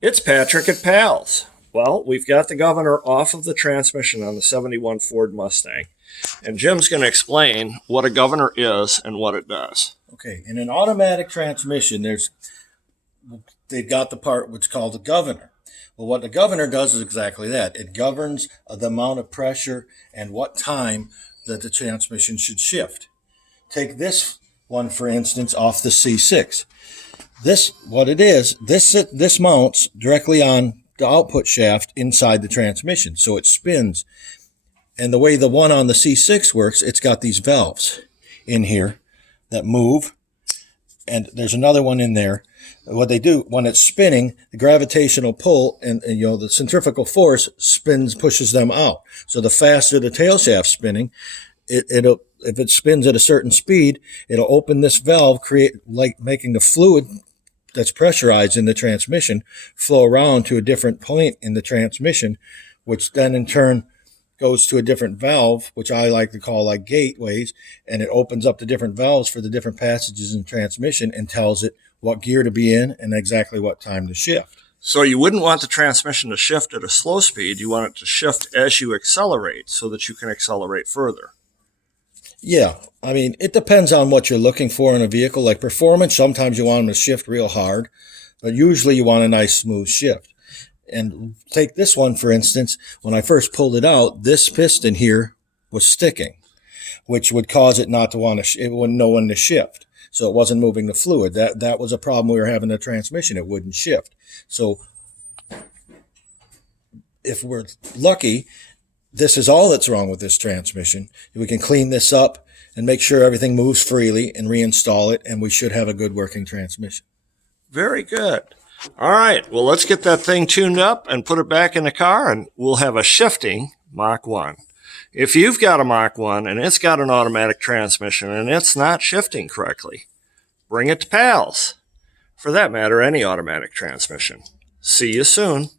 It's Patrick at Pals. Well, we've got the governor off of the transmission on the 71 Ford Mustang, and Jim's going to explain what a governor is and what it does. Okay, in an automatic transmission, they've got the part what's called the governor. Well, what the governor does is exactly that. It governs the amount of pressure and what time that the transmission should shift. Take this one, for instance, off the C6. This mounts directly on the output shaft inside the transmission, so it spins. And the way the one on the C6 works, it's got these valves in here that move, and there's another one in there. What they do when it's spinning, the gravitational pull and the centrifugal force pushes them out. So the faster the tail shaft's spinning, if it spins at a certain speed, it'll open this valve, making the fluid that's pressurized in the transmission flow around to a different point in the transmission, which then in turn goes to a different valve, which I like to call like gateways, and it opens up the different valves for the different passages in transmission and tells it what gear to be in and exactly what time to shift. So you wouldn't want the transmission to shift at a slow speed. You want it to shift as you accelerate so that you can accelerate further. Yeah, I mean, it depends on what you're looking for in a vehicle. Like performance, sometimes you want them to shift real hard, but usually you want a nice smooth shift. And take this one, for instance, when I first pulled it out, this piston here was sticking, which would cause it not to want to, it wouldn't know when to shift. So it wasn't moving the fluid. That was a problem we were having in the transmission. It wouldn't shift. So if we're lucky, this is all that's wrong with this transmission. We can clean this up and make sure everything moves freely and reinstall it, and we should have a good working transmission. Very good. All right, well, let's get that thing tuned up and put it back in the car, and we'll have a shifting Mach 1. If you've got a Mach 1 and it's got an automatic transmission and it's not shifting correctly, bring it to Pals. For that matter, any automatic transmission. See you soon.